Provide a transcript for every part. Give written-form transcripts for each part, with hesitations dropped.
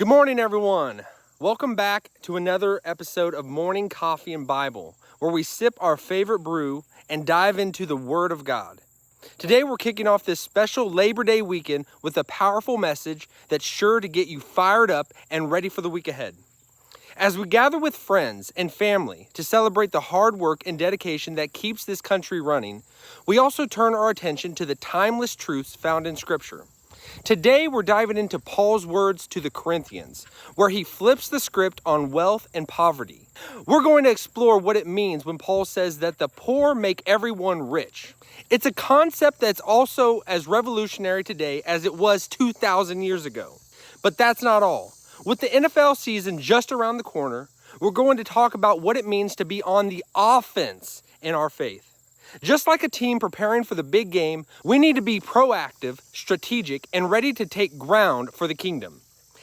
Good morning, everyone. Welcome back to another episode of Morning Coffee and Bible, where we sip our favorite brew and dive into the Word of God. Today, we're kicking off this special Labor Day weekend with a powerful message that's sure to get you fired up and ready for the week ahead. As we gather with friends and family to celebrate the hard work and dedication that keeps this country running, we also turn our attention to the timeless truths found in Scripture. Today, we're diving into Paul's words to the Corinthians, where he flips the script on wealth and poverty. We're going to explore what it means when Paul says that the poor make everyone rich. It's a concept that's also as revolutionary today as it was 2,000 years ago. But that's not all. With the NFL season just around the corner, we're going to talk about what it means to be on the offense in our faith. Just like a team preparing for the big game, we need to be proactive, strategic, and ready to take ground for the kingdom.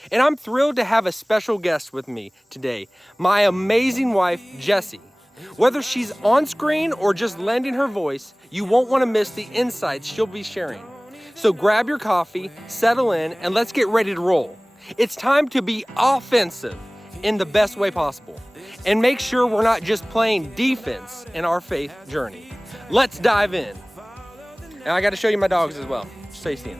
And I'm thrilled to have a special guest with me today, my amazing wife, Jessi. Whether she's on screen or just lending her voice, you won't want to miss the insights she'll be sharing. So grab your coffee, settle in, and let's get ready to roll. It's time to be offensive in the best way possible. And make sure we're not just playing defense in our faith journey. Let's dive in. And I got to show you my dogs as well, just so you see them.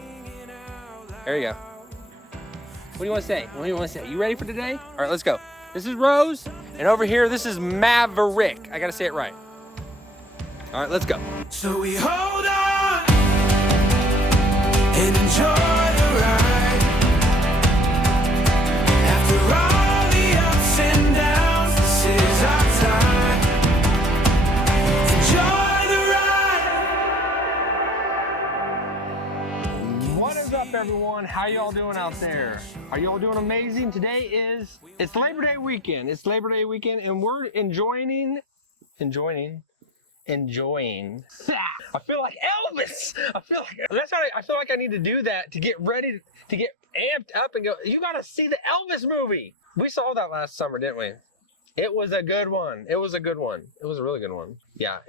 There you go. What do you want to say? What do you want to say? You ready for today? All right, let's go. This is Rose, and over here, this is Maverick. I got to say it right. All right, let's go. So we hold on and enjoy the ride. After all the ups and downs, this is our time. Enjoy the ride. What is up, everyone? How y'all doing out there? Are y'all doing amazing? It's Labor Day weekend. It's Labor Day weekend, and we're enjoying. I feel like Elvis. I feel like I need to do that to get ready to get amped up and go. You got to see the Elvis movie. We saw that last summer, didn't we? It was a good one. It was a really good one. Yeah.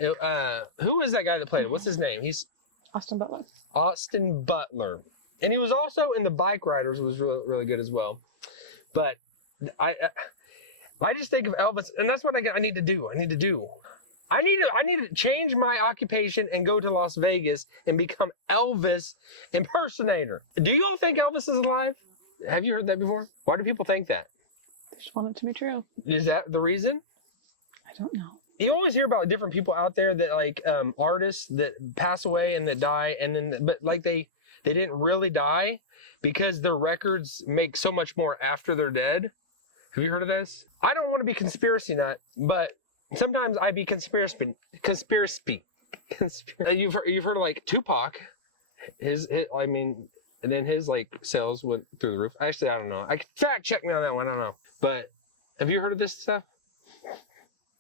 Who is that guy that played it? What's his name? He's Austin Butler. Austin Butler, and he was also in The Bike Riders. Was really, really good as well. But I just think of Elvis, and that's what I need to do. I need to change my occupation and go to Las Vegas and become Elvis impersonator. Do you all think Elvis is alive? Have you heard that before? Why do people think that? They just want it to be true. Is that the reason? I don't know. You always hear about different people out there that like artists that pass away and that die, but like they didn't really die because their records make so much more after they're dead. Have you heard of this? I don't want to be conspiracy nut, but sometimes I be conspiracy. You've heard of like Tupac, and then his like sales went through the roof. Actually, I don't know. I fact check me on that one. I don't know. But have you heard of this stuff?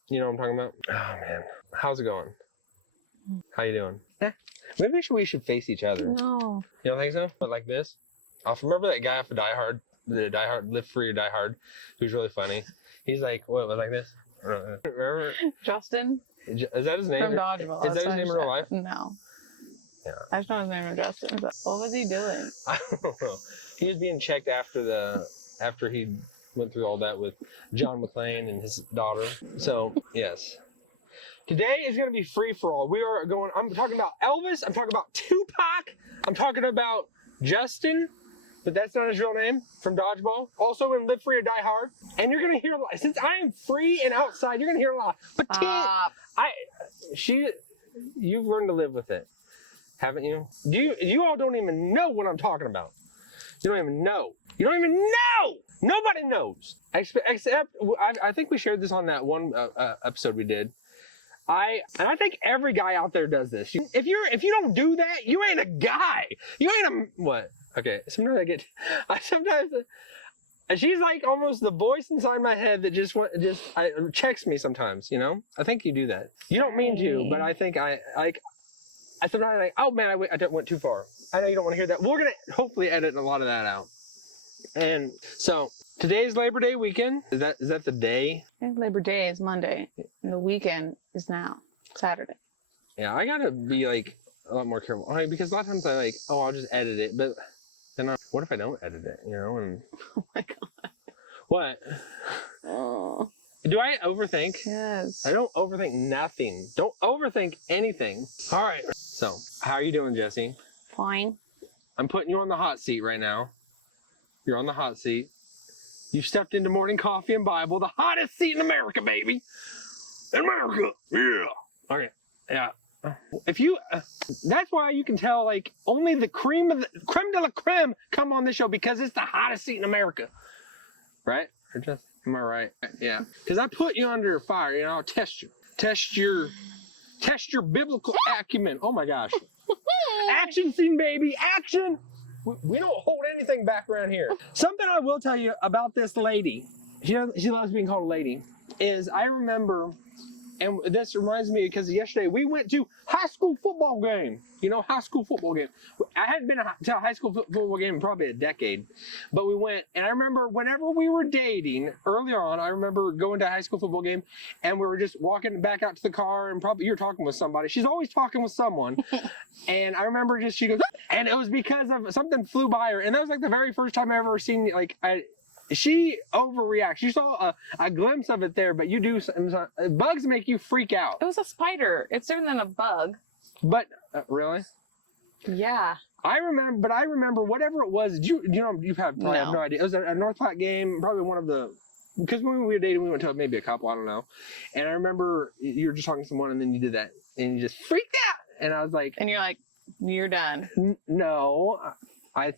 You know what I'm talking about? Oh man, how's it going? How you doing? Maybe we should face each other. No. You don't think so? But like this? Remember that guy off of Die Hard, the Die Hard, Live Free or Die Hard, who's really funny. He's like, what, like this? Remember? Justin? Is that his name? From Dodgeball. Is that his name in real life? No. Yeah. I just know his name was Justin. But what was he doing? I don't know. He was being checked after he went through all that with John McClane and his daughter. So, yes. Today is going to be free for all. I'm talking about Elvis. I'm talking about Tupac. I'm talking about Justin, but that's not his real name, from Dodgeball. Also in Live Free or Die Hard. And you're going to hear a lot. Since I am free and outside, you're going to hear a lot. But you've learned to live with it, haven't you? You all don't even know what I'm talking about. You don't even know. You don't even know. Nobody knows. Except, I think we shared this on that one episode we did. I think every guy out there does this. If you don't do that, you ain't a guy. You ain't what? Okay. Sometimes she's like almost the voice inside my head that just checks me sometimes. You know. I think you do that. You don't mean to, but I think I sometimes like, oh man, I went too far. I know you don't want to hear that. We're gonna hopefully edit a lot of that out. And so today's Labor Day weekend. Is that the day? I think Labor Day is Monday, and the weekend is now Saturday. Yeah, I gotta be like a lot more careful. Because a lot of times I'll just edit it, but then what if I don't edit it, you know? And Oh my God. What? Oh, Do I overthink? yes. I don't overthink nothing. Don't overthink anything. All right. So, how are you doing, Jessi? Fine. I'm putting you on the hot seat right now. You're on the hot seat. You've stepped into Morning Coffee and Bible, the hottest seat in America, baby. In America, yeah. Okay, yeah. If you, that's why you can tell, like, only the creme de la creme come on this show, because it's the hottest seat in America. Right? Or just, am I right? Yeah. Because I put you under fire, you know, I'll test you. Test your biblical acumen. Oh my gosh. Action scene, baby, action. We don't hold anything back around here. Something I will tell you about this lady, she loves being called a lady, is I remember, and this reminds me because yesterday we went to high school football game. You know, high school football game. I hadn't been to a high school football game in probably a decade, but we went, and I remember whenever we were dating early on, I remember going to a high school football game, and we were just walking back out to the car, and probably you're talking with somebody. She's always talking with someone. And I remember just, she goes, and it was because of something flew by her. And that was like the very first time I ever seen, like, she overreacts. You saw a glimpse of it there, but you do, bugs make you freak out. It was a spider. It's different than a bug. But, really? Yeah. I remember whatever it was, you know, you probably have no idea. It was a North Platte game, probably one of the, because when we were dating, we went to maybe a couple, I don't know. And I remember you were just talking to someone, and then you did that, and you just freaked out. And I was like, And you're like, you're done. No, I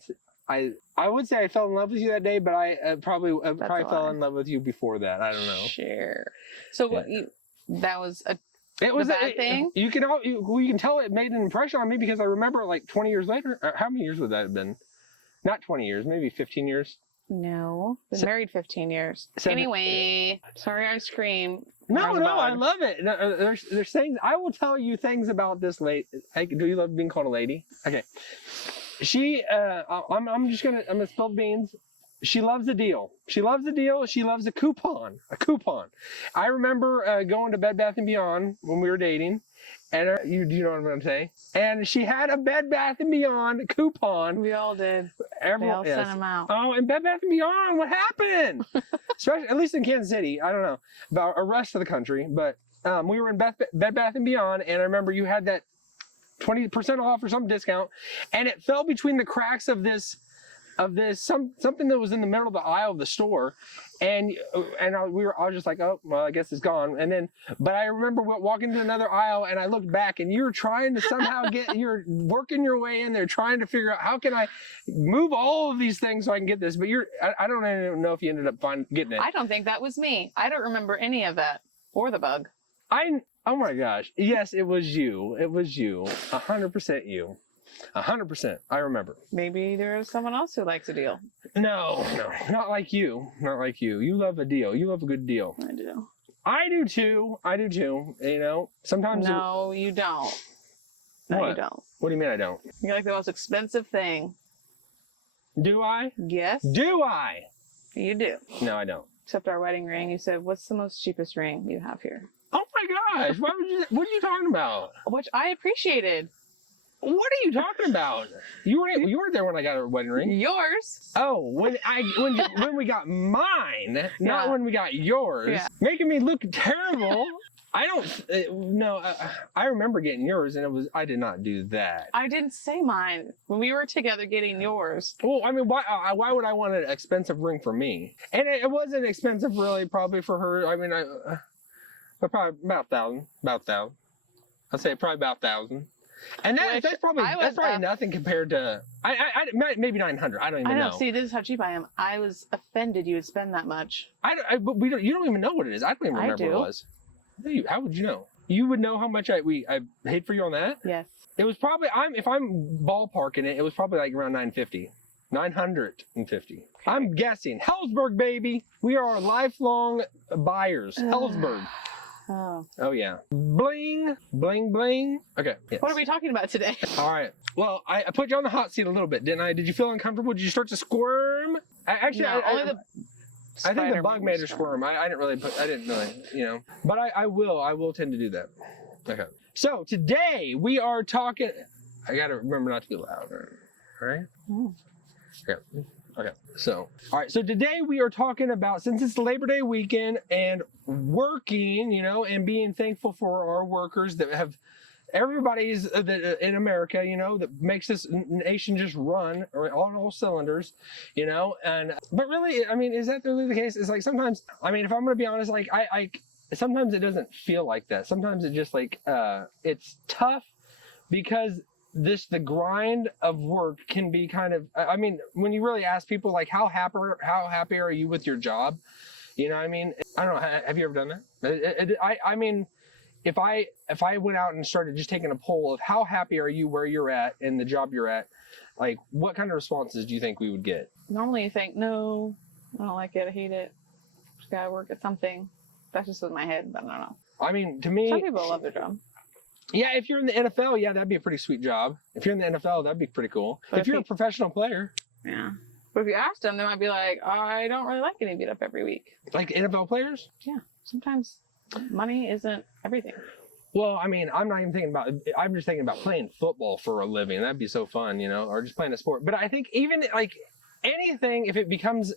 would say I fell in love with you that day, but I probably fell in love with you before that. I don't know. Sure. So Yeah. what? That was a It was a bad thing. You can tell it made an impression on me because I remember like 20 years later. How many years would that have been? Not 20 years, maybe 15 years. No. Been married 15 years. Seven- Anyway, sorry I screamed. No, I love it. No, there's things I will tell you things about this lady. Hey, do you love being called a lady? Okay. She, I'm gonna spill the beans. She loves a deal. She loves a deal. She loves a coupon. A coupon. I remember going to Bed Bath & Beyond when we were dating, and you know what I'm gonna say. And she had a Bed Bath & Beyond coupon. We all did. Everyone, They all sent them out. Oh, and Bed Bath & Beyond, what happened? Especially, at least in Kansas City, I don't know about the rest of the country, but we were in Bed Bath & Beyond, and I remember you had that 20% off or some discount, and it fell between the cracks of something that was in the middle of the aisle of the store, and I was just like, oh, well, I guess it's gone. And then, but I remember walking to another aisle, and I looked back, and you were trying to somehow you're working your way in there, trying to figure out how can I move all of these things so I can get this. But I don't even know if you ended up getting it. I don't think that was me. I don't remember any of that or the bug. Oh my gosh. Yes, it was you. It was you. 100% you. 100%. I remember. Maybe there's someone else who likes a deal. No, not like you. Not like you. You love a deal. You love a good deal. I do. I do too. You know, sometimes. No, you don't. No, What? you don't. What do you mean I don't? You're like the most expensive thing. Do I? Yes, Do I? you do. No, I don't. Except our wedding ring. You said, what's the most cheapest ring you have here? Oh my gosh. What are you talking about? Which I appreciated. What are you talking about? You were there when I got a wedding ring. Yours. Oh, when we got mine, not Yeah. when we got yours, Yeah. making me look terrible. I don't. No, I remember getting yours, and I did not do that. I didn't say mine. When we were together getting yours. Well, I mean, why would I want an expensive ring for me? And it wasn't expensive, really, probably for her. I mean, probably about $1,000. I'd say probably about $1,000. And that's probably nothing compared to maybe 900. I don't even know. See, this is how cheap I am. I was offended you would spend that much. But you don't even know what it is. I don't even remember what it was. How would you know? You would know how much I paid for you on that? Yes. It was probably if I'm ballparking it was probably like around 950. 950. Okay. I'm guessing. Hellsberg, baby. We are lifelong buyers. Hellsberg. Oh yeah. Bling, bling, bling. Okay. Yes. What are we talking about today? All right. Well, I put you on the hot seat a little bit, didn't I? Did you feel uncomfortable? Did you start to squirm? I think the bug made her squirm. I didn't really, you know. But I will tend to do that. Okay. So today we are talking. I gotta remember not to be loud. All right. Mm. Okay. Okay. So, all right. So today we are talking about, since it's Labor Day weekend and working, and being thankful for our workers that have everybody's in America, that makes this nation just run on all cylinders, but really, I mean, is that really the case? It's like sometimes, I mean, if I'm going to be honest, like I sometimes it doesn't feel like that. Sometimes it just like, it's tough because the grind of work can be kind of, I mean, when you really ask people like how happy are you with your job? You know what I mean? I don't know. Have you ever done that? I mean, if I went out and started just taking a poll of how happy are you where you're at and the job you're at, like what kind of responses do you think we would get? Normally you think, no, I don't like it, I hate it. Just gotta work at something. That's just in my head, but I don't know. I mean, to me, some people love their job. Yeah, if you're in the NFL, yeah, that'd be a pretty sweet job. If you're in the NFL, that'd be pretty cool. But if you're a professional player. Yeah. But if you ask them, they might be like, I don't really like getting beat up every week. Like NFL players? Yeah. Sometimes money isn't everything. Well, I mean, I'm just thinking about playing football for a living. That'd be so fun, or just playing a sport. But I think even like anything, if it becomes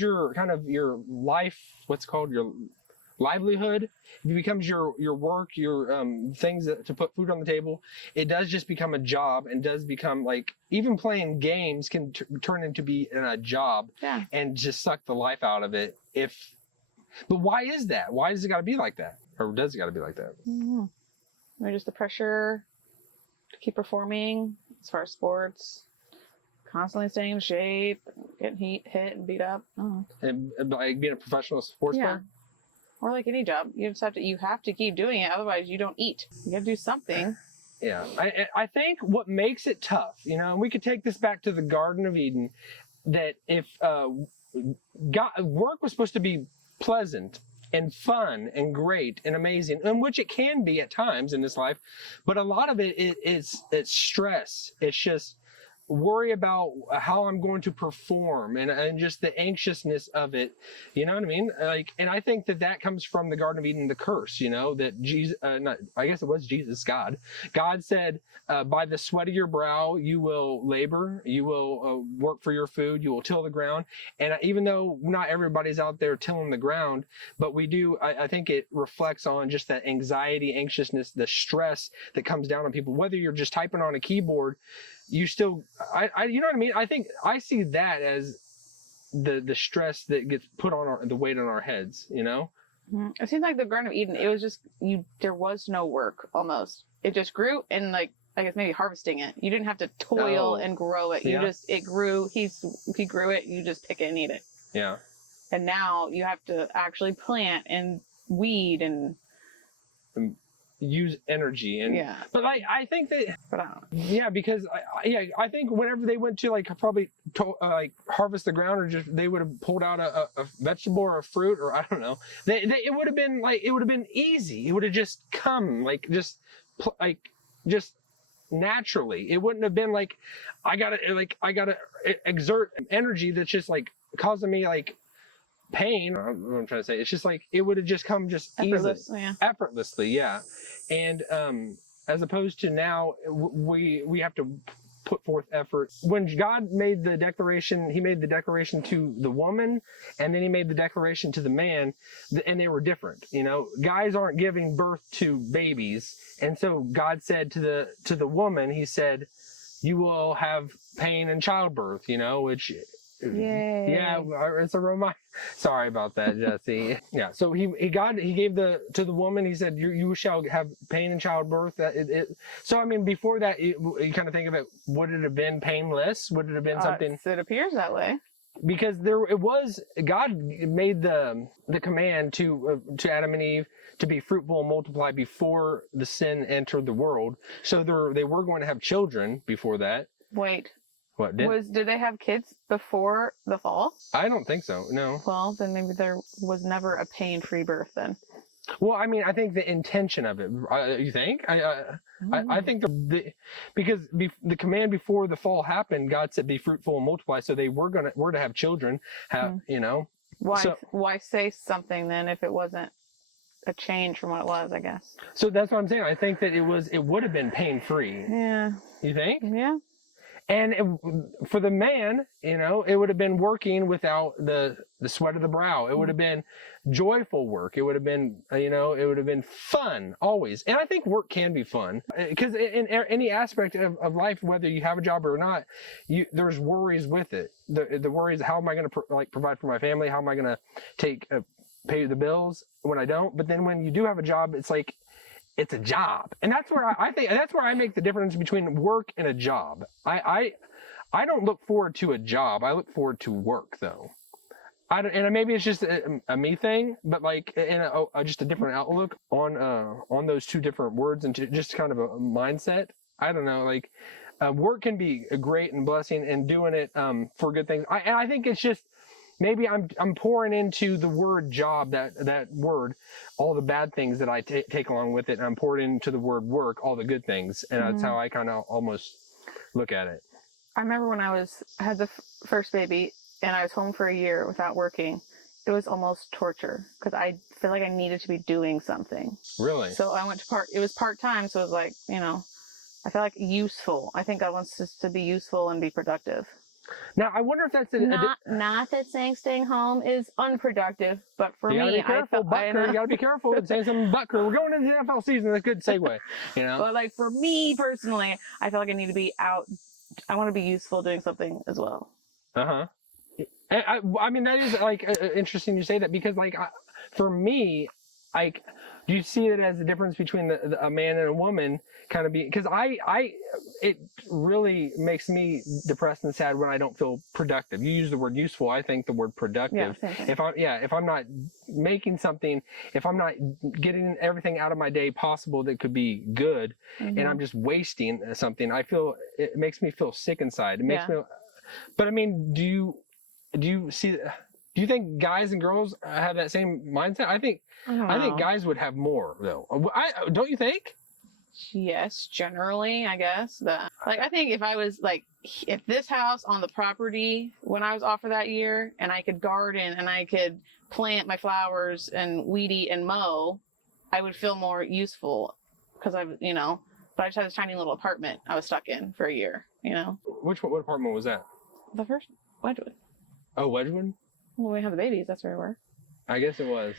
your kind of your life, what's called your livelihood, if it becomes your work, your things to put food on the table, it does just become a job and does become like, even playing games can turn into be a job. Yeah. And just suck the life out of it. But why is that? Why does it got to be like that? Or does it got to be like that? Maybe just the pressure to keep performing as far as sports, constantly staying in shape, getting hit and beat up. And like being a professional sports player? Or like any job, you have to keep doing it. Otherwise, you don't eat. You got to do something. Yeah, I think what makes it tough, and we could take this back to the Garden of Eden, that if work was supposed to be pleasant and fun and great and amazing, and which it can be at times in this life, but a lot of it's stress. It's just worry about how I'm going to perform and just the anxiousness of it. You know what I mean? Like, and I think that comes from the Garden of Eden, the curse, that Jesus, I guess it was Jesus, God said, by the sweat of your brow, you will labor, you will work for your food, you will till the ground. And even though not everybody's out there tilling the ground, but we do, I think it reflects on just that anxiety, anxiousness, the stress that comes down on people, whether you're just typing on a keyboard, you still, you know what I mean? I think I see that as the stress that gets put on the weight on our heads, It seems like the Garden of Eden, it was just, there was no work almost. It just grew, and like, I guess maybe harvesting it. You didn't have to toil and grow it. It grew, he grew it, you just pick it and eat it. Yeah. And now you have to actually plant and weed and use energy but I think that, but I don't know. Yeah, because I think whenever they went to like probably harvest the ground, or just they would have pulled out a vegetable or a fruit, or I don't know, it would have been easy. It would have just come just naturally. It wouldn't have been like I gotta exert energy that's just like causing me like pain. What I'm trying to say, it's just like it would have just come just effortlessly, yeah. And as opposed to now, we have to put forth effort. When God made the declaration, he made the declaration to the woman, and then he made the declaration to the man, and they were different. Guys aren't giving birth to babies, and so God said to the woman, he said, you will have pain in childbirth, which Yay. Yeah, it's a reminder. Sorry about that, Jessi. Yeah, so he gave to the woman, he said, you shall have pain in childbirth. So I mean, before that, you kind of think of it, would it have been painless? Would it have been something? It appears that way. Because God made the command to Adam and Eve to be fruitful and multiply before the sin entered the world. So they were going to have children before that. Wait. What did they have kids before the fall? I don't think so. No. Well, then maybe there was never a pain-free birth then. Well, I mean, I think the intention of it. You think? I think because the command before the fall happened, God said, "Be fruitful and multiply." So they were to have children. Why say something then if it wasn't a change from what it was? I guess. So that's what I'm saying. I think that it would have been pain-free. Yeah. You think? Yeah. for the man, it would have been working without the sweat of the brow. It would have been joyful work. It would have been, it would have been fun always. And I think work can be fun because in any aspect of life, whether you have a job or not, there's worries with it. The worries, how am I going to provide for my family? How am I going to pay the bills when I don't? But then when you do have a job, it's like, it's a job. And that's where I think that's where I make the difference between work and a job. I don't look forward to a job. I look forward to work though. And maybe it's just a me thing, but just a different outlook on those two different words and just kind of a mindset. I don't know, work can be a great and blessing and doing it for good things. I think it's just, maybe I'm pouring into the word job, that word, all the bad things that I take along with it. And I'm pouring into the word work, all the good things. And that's how I kind of almost look at it. I remember when I had the first baby and I was home for a year without working. It was almost torture because I feel like I needed to be doing something. Really? So I went to it was part-time. So it was like, I feel like useful. I think God wants us to be useful and be productive. Now, I wonder if that's not that saying staying home is unproductive, but for me, you gotta be careful. It's saying something Butker. We're going into the NFL season. That's a good segue, But for me personally, I feel like I need to be out. I want to be useful doing something as well. I mean, that is interesting you say that because for me, do you see it as the difference between a man and a woman kind of because it really makes me depressed and sad when I don't feel productive. You use the word useful. I think the word productive. Yeah, if I'm not making something, if I'm not getting everything out of my day possible that could be good, and I'm just wasting something, it makes me feel sick inside. It makes me, but I mean, do you see, do you think guys and girls have that same mindset? I think guys would have more though. Don't you think? Yes, generally, I guess. But I think if I was if this house on the property when I was offered that year, and I could garden and I could plant my flowers and weed eat and mow, I would feel more useful because But I just had this tiny little apartment I was stuck in for a year. What apartment was that? The first Wedgwood. Oh, Wedgwood. Well, we had the babies. That's where we were. I guess it was.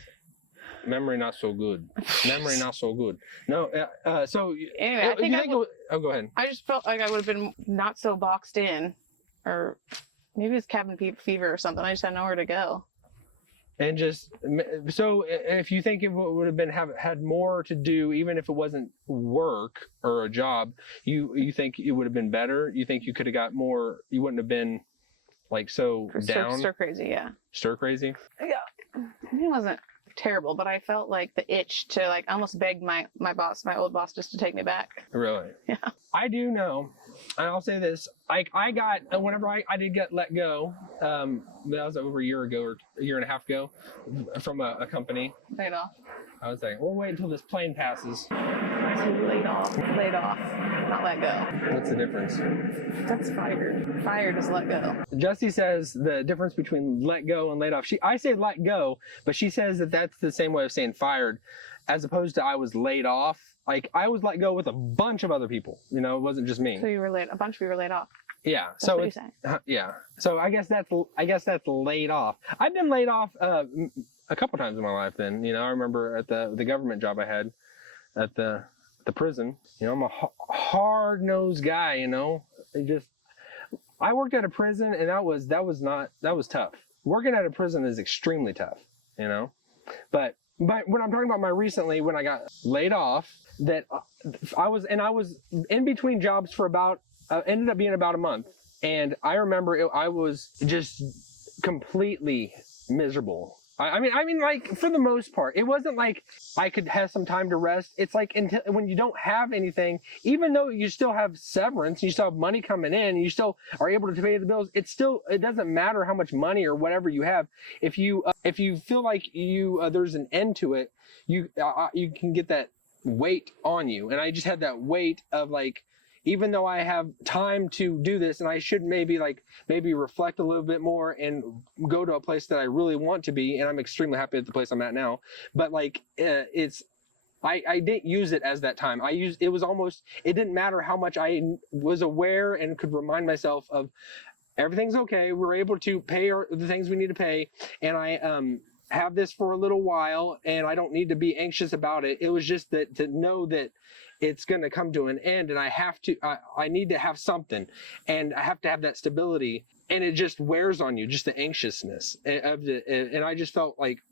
Memory not so good. Memory not so good. No. So anyway, I think go ahead. I just felt like I would have been not so boxed in, or maybe it's cabin fever or something. I just had nowhere to go. And so if you think it would have been had more to do, even if it wasn't work or a job, you think it would have been better? You think you could have got more? You wouldn't have been down? Stir crazy, yeah. Stir crazy? Yeah. It wasn't terrible, but I felt like the itch to almost begged my old boss just to take me back. Really? Yeah. I do know, and I'll say this, I got, whenever I did get let go, that was over a year ago or a year and a half ago from a company. Laid off. I was like, we'll wait until this plane passes. Laid off, not let go. What's the difference? That's fired. Fired is let go. Jessi says the difference between let go and laid off. I say let go, but she says that that's the same way of saying fired, as opposed to I was laid off. I was let go with a bunch of other people. It wasn't just me. So a bunch of you were laid off. Yeah. That's what you're saying. Yeah. So I guess that's laid off. I've been laid off a couple times in my life. Then I remember at the government job I had at the prison. I'm a hard-nosed guy. I worked at a prison, and that was tough. Working at a prison is extremely tough. But when I'm talking about recently when I got laid off, that I was in between jobs for ended up being about a month. And I remember I was just completely miserable. I mean, for the most part, it wasn't like I could have some time to rest. It's when you don't have anything, even though you still have severance, you still have money coming in, and you still are able to pay the bills. It doesn't matter how much money or whatever you have. If you feel like there's an end to it, you can get that weight on you. And I just had that weight of even though I have time to do this, and I should maybe reflect a little bit more and go to a place that I really want to be, and I'm extremely happy at the place I'm at now. But I didn't use it as that time. It was almost, it didn't matter how much I was aware and could remind myself of everything's okay. We're able to pay the things we need to pay. And I have this for a little while and I don't need to be anxious about it. It was just that to know that it's going to come to an end and I need to have something and I have to have that stability, and it just wears on you, just the anxiousness of and I just felt like,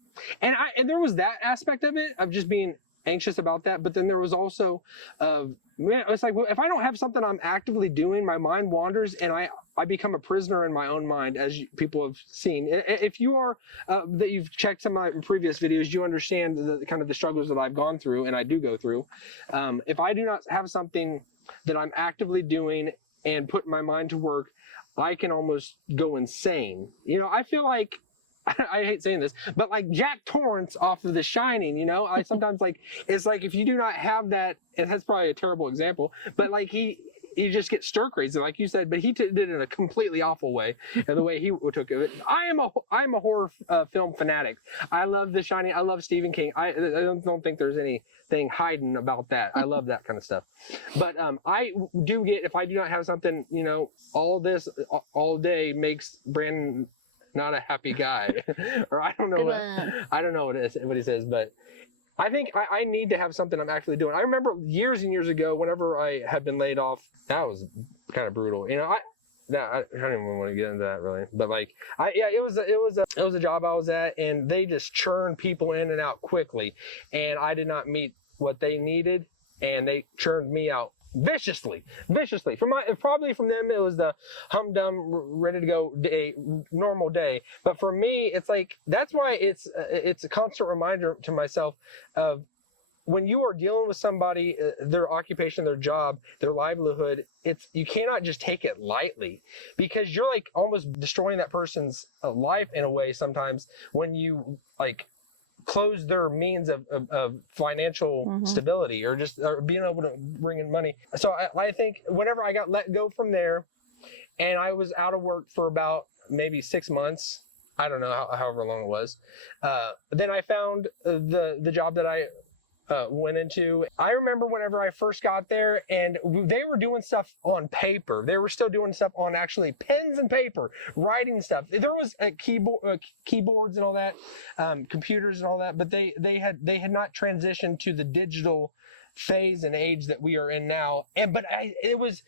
and there was that aspect of it, of just being anxious about that. But then there was also, man, it's like, well, if I don't have something I'm actively doing, my mind wanders and I become a prisoner in my own mind, as people have seen. If you are, that you've checked some of my previous videos, you understand the kind of the struggles that I've gone through and I do go through. If I do not have something that I'm actively doing and put my mind to work, I can almost go insane. You know, I feel like, I hate saying this, but like Jack Torrance off of The Shining, you know, I sometimes like, it's like if you do not have that, and that's probably a terrible example, but like he just gets stir crazy, like you said, but he did it in a completely awful way, and the way he took it. I'm a horror film fanatic. I love The Shining. I love Stephen King. I don't think there's anything hiding about that. I love that kind of stuff. But I do get, if I do not have something, you know, all day makes Brandon not a happy guy. Or I don't know what he says, but I think I need to have something I'm actually doing. I remember years and years ago, whenever I had been laid off, that was kind of brutal. You know, I don't even want to get into that really, but like, it was a job I was at, and they just churned people in and out quickly, and I did not meet what they needed, and they churned me out viciously. Probably from them, it was the humdum, ready to go day, normal day. But for me, it's like, that's why it's a constant reminder to myself of, when you are dealing with somebody, their occupation, their job, their livelihood, you cannot just take it lightly, because you're like almost destroying that person's life in a way sometimes when you like close their means of financial stability, or being able to bring in money. So I think whenever I got let go from there, and I was out of work for about maybe 6 months, I don't know, however long it was, then I found the job that I went into. I remember whenever I first got there, and they were doing stuff on paper. They were still doing stuff on actually pens and paper, writing stuff. There was keyboards and all that, computers and all that, but they had not transitioned to the digital phase and age that we are in now. But it was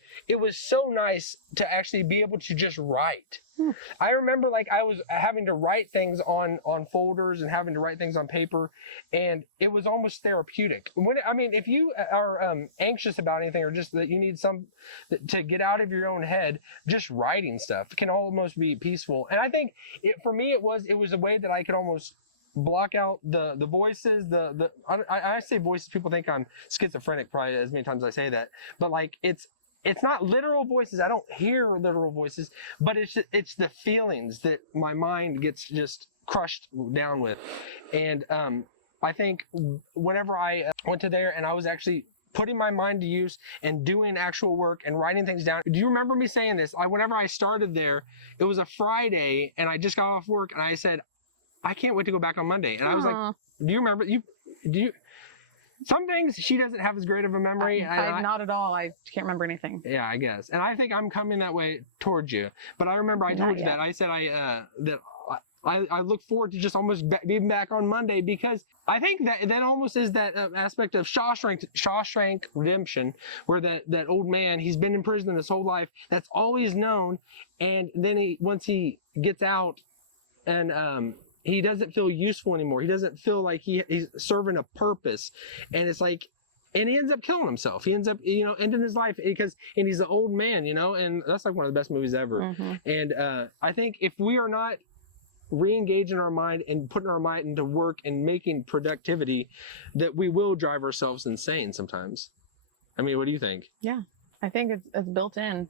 so nice to actually be able to just write. I remember like I was having to write things on folders and having to write things on paper, and it was almost therapeutic. If you are anxious about anything, or just that you need to get out of your own head, just writing stuff can almost be peaceful. And I think for me it was a way that I could almost block out the voices. I say voices, people think I'm schizophrenic probably as many times as I say that, but like it's not literal voices. I don't hear literal voices, but it's the feelings that my mind gets just crushed down with. And I think whenever I went to there and I was actually putting my mind to use and doing actual work and writing things down. Do you remember me saying this? Whenever I started there, it was a Friday and I just got off work, and I said, I can't wait to go back on Monday. And I was like, do you remember? Some things she doesn't have as great of a memory. Not at all. I can't remember anything. Yeah, I guess. And I think I'm coming that way towards you. But I remember I told you that. I said I look forward to just almost being back on Monday, because I think that almost is that aspect of Shawshank Redemption, where that old man, he's been in prison his whole life. That's all he's known. And then once he gets out, and he doesn't feel useful anymore. He doesn't feel like he's serving a purpose. And it's like, and he ends up killing himself. He ends up, ending his life and he's an old man, and that's like one of the best movies ever. And I think if we are not re-engaging our mind and putting our mind into work and making productivity, that we will drive ourselves insane sometimes. I mean, what do you think? Yeah, I think it's built in.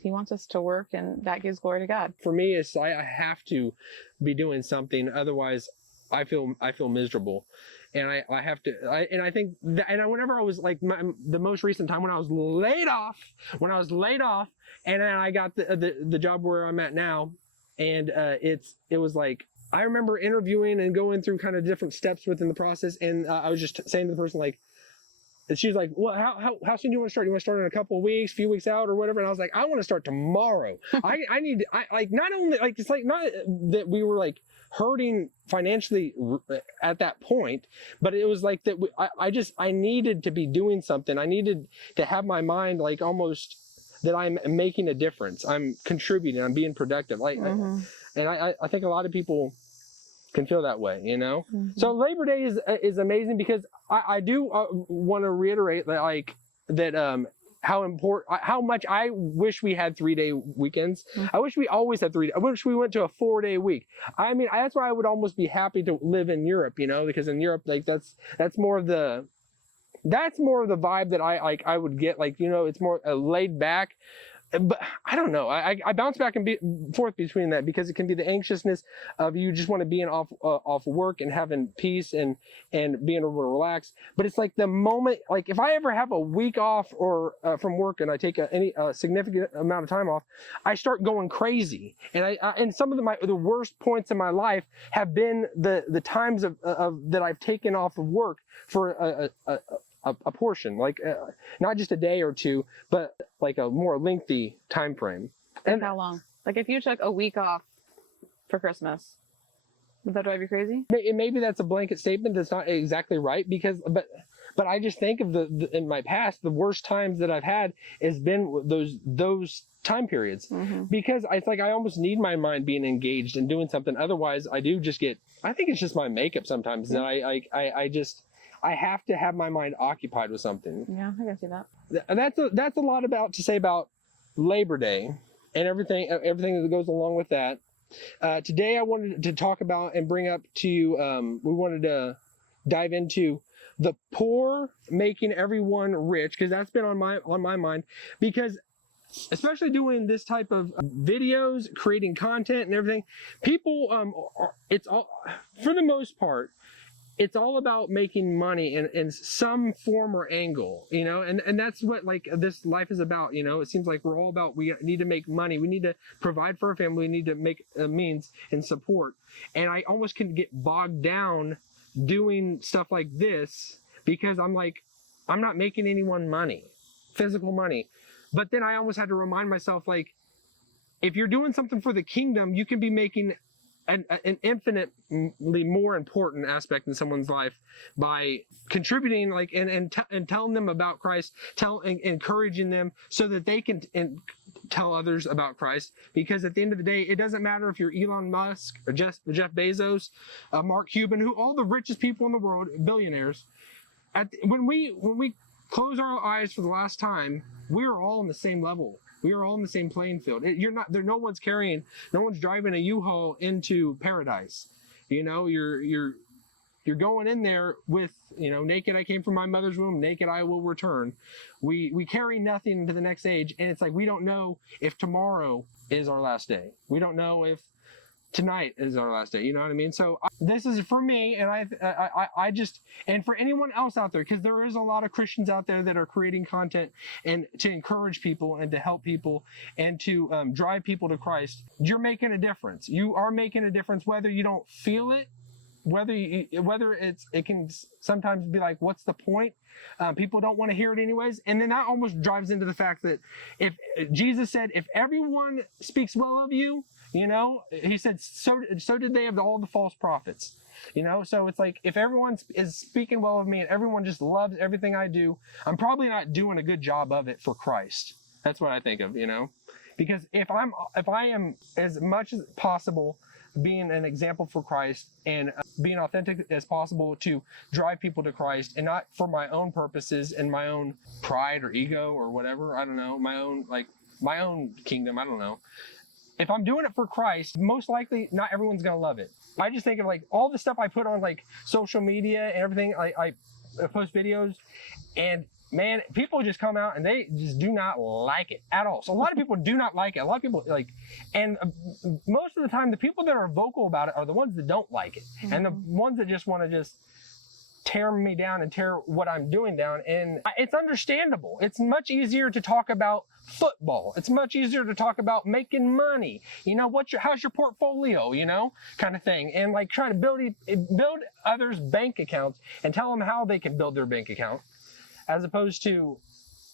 He wants us to work, and that gives glory to God. For me, it's I have to be doing something, otherwise I feel miserable, and I have to. I think that, and whenever I was like the most recent time when I was laid off, and then I got the job where I'm at now, and it was like I remember interviewing and going through kind of different steps within the process, and I was just saying to the person, like, and she was like, well, how soon do you want to start? You want to start in a couple of weeks, few weeks out or whatever? And I was like, I want to start tomorrow. I like, not only, like, it's like, not that we were like hurting financially at that point, but it was like that I needed to be doing something. I needed to have my mind like almost that I'm making a difference. I'm contributing, I'm being productive. Like, and I think a lot of people can feel that way, you know? So Labor Day is amazing because I do want to reiterate that, like, that how much I wish we had 3-day weekends. I wish we always had 3 days. I wish we went to a 4-day week. I mean, that's why I would almost be happy to live in Europe, you know, because in Europe, like, that's more of the vibe that I would get, like, you know, it's more laid back. But I don't know. I bounce back and forth between that because it can be the anxiousness of you just want to be off work and having peace and being able to relax. But it's like the moment, like if I ever have a week off or from work and I take any significant amount of time off, I start going crazy. And and some of the worst points in my life have been the times of that I've taken off of work for a portion, like not just a day or two, but like a more lengthy time frame. And how long? Like if you took a week off for Christmas, would that drive you crazy? Maybe that's a blanket statement that's not exactly right, because but I just think of in my past, the worst times that I've had has been those time periods, because it's like I almost need my mind being engaged and doing something. Otherwise, I do just get. I think it's just my makeup sometimes that I have to have my mind occupied with something. Yeah, I can see that. And that's a lot to say about Labor Day and everything that goes along with that. Today I wanted to talk about and bring up to you, we wanted to dive into the poor making everyone rich, because that's been on my mind, because especially doing this type of videos, creating content and everything, people, it's all, for the most part, it's all about making money in some form or angle, you know, and that's what like this life is about, you know. It seems like we're all about, we need to make money, we need to provide for our family, we need to make means and support. And I almost can get bogged down doing stuff like this because I'm like, I'm not making anyone money, physical money. But then I almost had to remind myself, like, if you're doing something for the kingdom, you can be making an infinitely more important aspect in someone's life by contributing, like, and telling them about Christ, encouraging them so that they can tell others about Christ. Because at the end of the day, it doesn't matter if you're Elon Musk or Jeff Bezos, Mark Cuban, who all the richest people in the world, billionaires. When we close our eyes for the last time, we are all on the same level. We are all in the same playing field. No one's driving a U-Haul into paradise. You know, you're going in there with, you know, naked I came from my mother's womb, naked I will return. We carry nothing into the next age, and it's like we don't know if tomorrow is our last day. We don't know if tonight is our last day. You know what I mean? So this is for me, and I just, and for anyone else out there, because there is a lot of Christians out there that are creating content and to encourage people and to help people and to drive people to Christ. You're making a difference. You are making a difference, whether you don't feel it, whether it can sometimes be like, what's the point? People don't want to hear it anyways. And then that almost drives into the fact that if Jesus said, if everyone speaks well of you, you know, he said, so did they of all the false prophets, you know? So it's like, if everyone is speaking well of me and everyone just loves everything I do, I'm probably not doing a good job of it for Christ. That's what I think of, you know? Because if I am as much as possible being an example for Christ and being authentic as possible to drive people to Christ, and not for my own purposes and my own pride or ego or whatever, I don't know, my own kingdom, I don't know. If I'm doing it for Christ, most likely not everyone's going to love it. I just think of like all the stuff I put on like social media and everything. I post videos, and man, people just come out and they just do not like it at all. So a lot of people do not like it. A lot of people like, and most of the time the people that are vocal about it are the ones that don't like it. And the ones that just want to just tear me down and tear what I'm doing down. And it's understandable. It's much easier to talk about football. It's much easier to talk about making money. You know, how's your portfolio, you know, kind of thing. And like trying to build others' bank accounts and tell them how they can build their bank account, as opposed to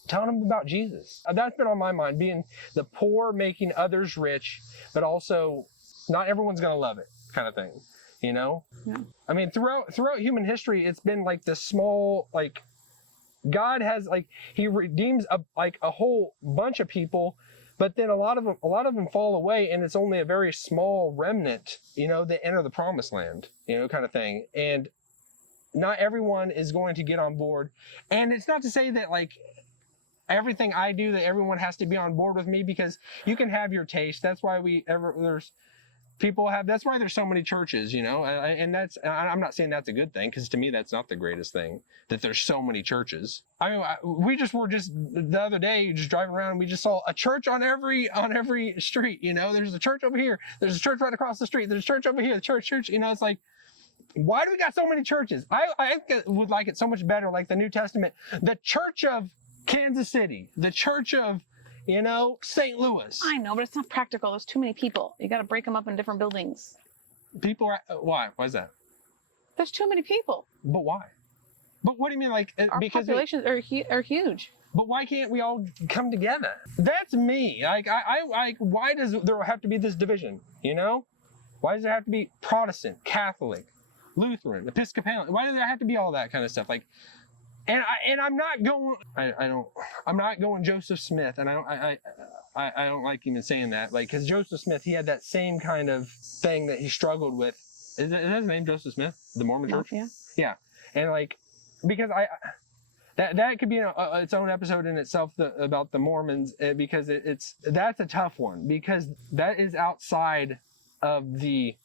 telling them about Jesus. That's been on my mind, being the poor, making others rich, but also not everyone's going to love it kind of thing. You know? Yeah. I mean, throughout human history, it's been like this small, like, God has, like, he redeems a whole bunch of people, but then a lot of them fall away, and it's only a very small remnant, you know, that enter the promised land, you know, kind of thing. And not everyone is going to get on board. And it's not to say that, like, everything I do, that everyone has to be on board with me, because you can have your taste. That's why that's why there's so many churches, you know, and I'm not saying that's a good thing, because to me, that's not the greatest thing, that there's so many churches. I mean, we were just the other day, just driving around, and we just saw a church on every street, you know, there's a church over here, there's a church right across the street, there's a church over here, the church, you know, it's like, why do we got so many churches? I would like it so much better, like the New Testament, the church of Kansas City, the church of, you know, St. Louis. I know, but it's not practical. There's too many people. You got to break them up in different buildings. People are, why? Why is that? There's too many people. But why? But what do you mean, like, Our populations are huge. But why can't we all come together? That's me. Like, why does there have to be this division, you know? Why does there have to be Protestant, Catholic, Lutheran, Episcopalian? Why does there have to be all that kind of stuff? Like, and I'm not going. I'm not going Joseph Smith, and I don't like even saying that. Like, because Joseph Smith, he had that same kind of thing that he struggled with. Is that his name, Joseph Smith, the Mormon Church? Yeah. Yeah, and like, because that could be its own episode in itself, about the Mormons, because that's a tough one, because that is outside of the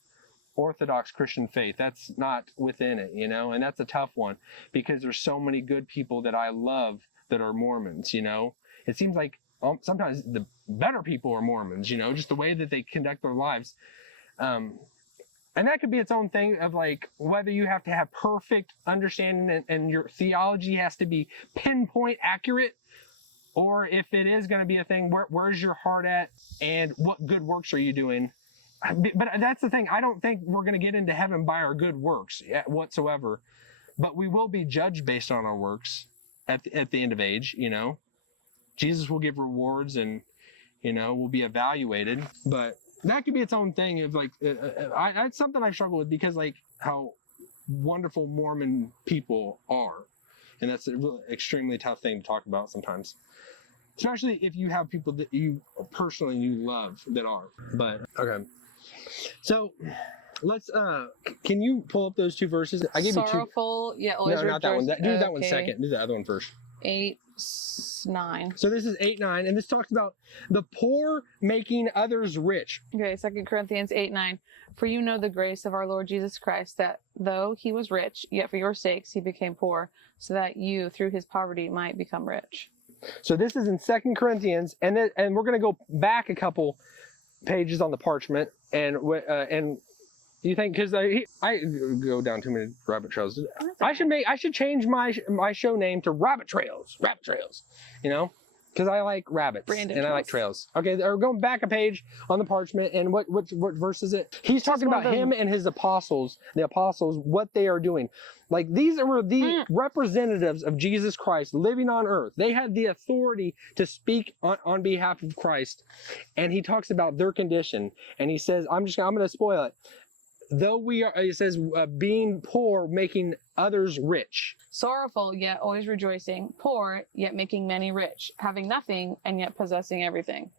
Orthodox Christian faith. That's not within it, you know, and that's a tough one, because there's so many good people that I love that are Mormons, you know. It seems like sometimes the better people are Mormons, you know, just the way that they conduct their lives. And that could be its own thing of, like, whether you have to have perfect understanding and your theology has to be pinpoint accurate, or if it is going to be a thing, where's your heart at, and what good works are you doing? But that's the thing. I don't think we're going to get into heaven by our good works whatsoever, but we will be judged based on our works at the end of age, you know. Jesus will give rewards, and, you know, we'll be evaluated. But that could be its own thing of, like, it's something I struggle with, because, like, how wonderful Mormon people are. And that's a really extremely tough thing to talk about sometimes, especially if you have people that you personally love that are. But okay. So let's can you pull up those two verses? I gave Sorrowful, you two. Yeah, always No, not that one. Do that one okay. second. Do the other one first. 8:9. So this is 8:9, and this talks about the poor making others rich. Okay, 2 Corinthians 8:9. For you know the grace of our Lord Jesus Christ, that though he was rich, yet for your sakes he became poor, so that you through his poverty might become rich. So this is in 2 Corinthians, and we're going to go back a couple pages on the parchment, and you think, because I go down too many rabbit trails. I should change my show name to Rabbit Trails, you know, because I like rabbits Brandon and I like trails. Okay, we're going back a page on the parchment, and what verse is it? He's talking about him and his apostles, what they are doing. Like, these were the representatives of Jesus Christ living on earth. They had the authority to speak on behalf of Christ, and he talks about their condition, and he says, I'm going to spoil it. Though we are, it says, being poor, making others rich. Sorrowful, yet always rejoicing. Poor, yet making many rich. Having nothing, and yet possessing everything.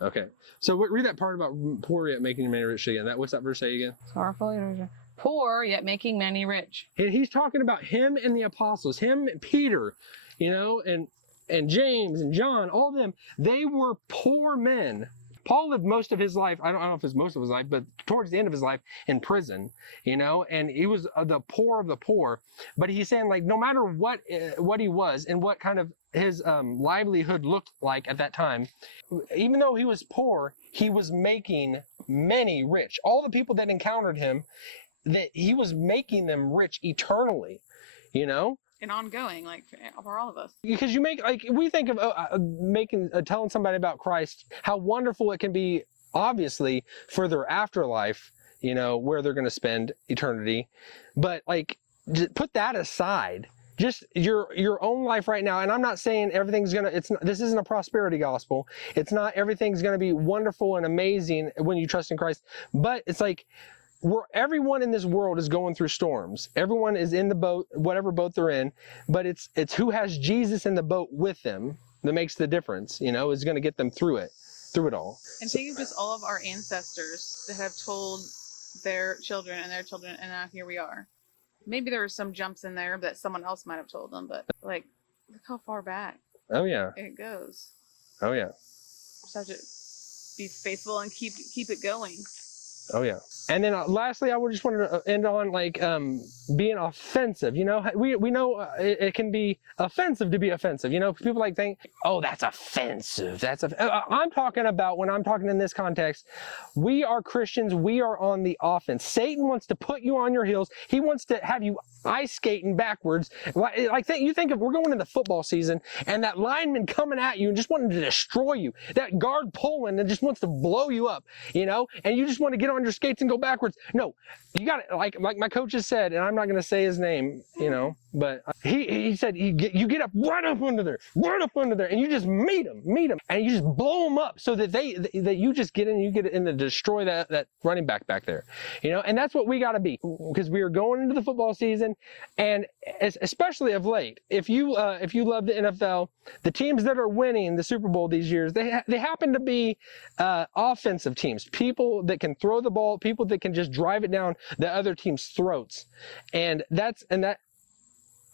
Okay. So read that part about poor, yet making many rich again. What's that verse say again? Sorrowful, poor, yet making many rich. He's talking about him and the apostles. Him, Peter, you know, and James and John, all of them. They were poor men. Paul lived most of his life, I don't know if it's most of his life, but towards the end of his life in prison, you know, and he was the poor of the poor. But he's saying, like, no matter what he was and what kind of his livelihood looked like at that time, even though he was poor, he was making many rich. All the people that encountered him, that he was making them rich eternally. you know? And ongoing, like for all of us. Because you make, like, we think of telling somebody about Christ, how wonderful it can be, obviously, for their afterlife, you know, where they're going to spend eternity. But, like, just put that aside. Just your own life right now. And I'm not saying everything's this isn't a prosperity gospel. It's not everything's going to be wonderful and amazing when you trust in Christ. But it's like, everyone in this world is going through storms. Everyone is in the boat, whatever boat they're in. But it's who has Jesus in the boat with them that makes the difference, you know, is going to get them through it all. And think of just all of our ancestors that have told their children, and now here we are. Maybe there were some jumps in there that someone else might have told them, but like, look how far back. Oh yeah. It goes. Oh yeah. Just have to be faithful and keep it going. Oh yeah. And then lastly, I would just want to end on like being offensive. You know, we know it can be offensive to be offensive. You know, people like think, oh, that's offensive. I'm talking about, when I'm talking in this context, we are Christians. We are on the offense. Satan wants to put you on your heels. He wants to have you ice skating backwards. You think of, we're going into the football season, and that lineman coming at you and just wanting to destroy you. That guard pulling and just wants to blow you up. You know, and you just want to get on your skates and go backwards. No, you got to, like my coach has said, and I'm not going to say his name, you know, but he said you get up right up under there, and you just meet them, and you just blow them up so that that you just get in to destroy that running back there, you know. And that's what we got to be, because we are going into the football season, and especially of late, if you love the NFL, the teams that are winning the Super Bowl these years, they happen to be offensive teams, people that can throw the ball, people that can just drive it down the other team's throats. And that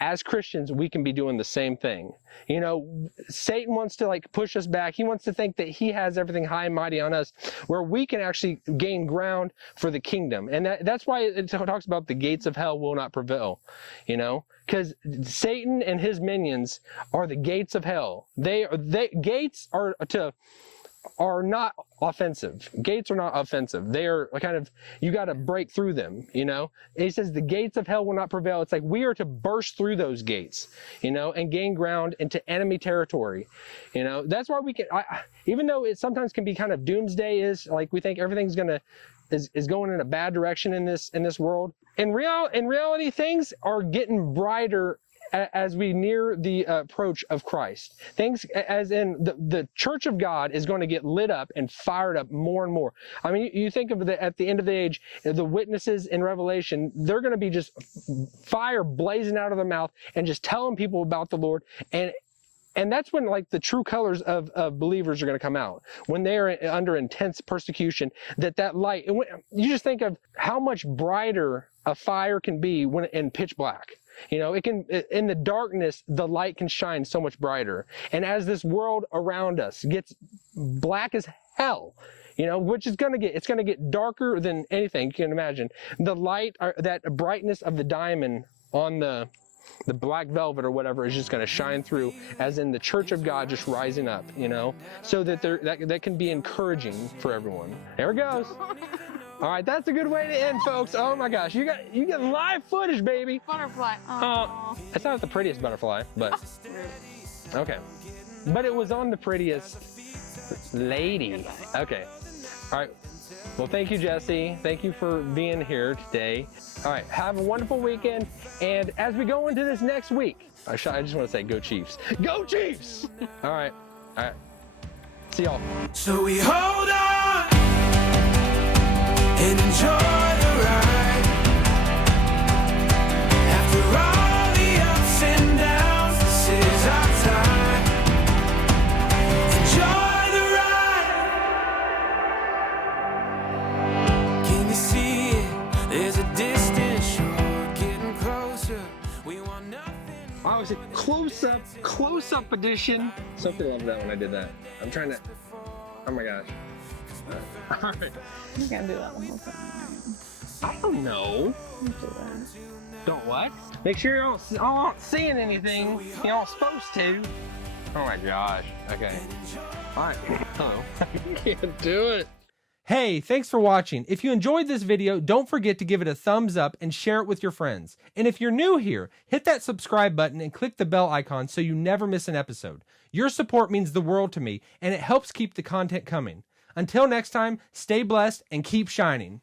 as Christians, we can be doing the same thing. You know, Satan wants to like push us back. He wants to think that he has everything high and mighty on us, where we can actually gain ground for the kingdom. And that's why it talks about the gates of hell will not prevail, you know, because Satan and his minions are the gates of hell. Gates are not offensive. Gates are not offensive. They are kind of, you got to break through them, you know. And he says the gates of hell will not prevail. It's like we are to burst through those gates, you know, and gain ground into enemy territory, you know. That's why we can, even though it sometimes can be kind of doomsday, is like we think everything's is going in a bad direction in this world. In reality, things are getting brighter as we near the approach of Christ. Things, as in the church of God, is going to get lit up and fired up more and more. I mean, you think of at the end of the age, the witnesses in Revelation, they're going to be just fire blazing out of their mouth and just telling people about the Lord. And that's when like the true colors of believers are going to come out, when they're under intense persecution. That light, and you just think of how much brighter a fire can be when in pitch black. You know, in the darkness, the light can shine so much brighter. And as this world around us gets black as hell, you know, which is it's going to get darker than anything you can imagine. The light, that brightness of the diamond on the black velvet or whatever, is just going to shine through, as in the church of God just rising up, you know, so that that can be encouraging for everyone. There it goes. All right, that's a good way to end, folks. Oh my gosh, you get live footage, baby. Butterfly. It's not the prettiest butterfly, but okay. But it was on the prettiest lady. Okay. All right. Well, thank you, Jessi. Thank you for being here today. All right, have a wonderful weekend. And as we go into this next week, I just want to say, go Chiefs. Go Chiefs! All right. See y'all. So we hold on and enjoy the ride. After all the ups and downs, this is our time. Enjoy the ride. Can you see it? There's a distant shore getting closer. We want nothing. I was a close-up edition. Sophie loved that when I did that. I'm trying to, oh my gosh. All right. You can't do that the whole time. I don't know. Don't do that. Don't what? Make sure you aren't seeing anything you aren't supposed to. Oh my gosh. Okay. All right. Hello. I can't do it. Hey, thanks for watching. If you enjoyed this video, don't forget to give it a thumbs up and share it with your friends. And if you're new here, hit that subscribe button and click the bell icon so you never miss an episode. Your support means the world to me, and it helps keep the content coming. Until next time, stay blessed and keep shining.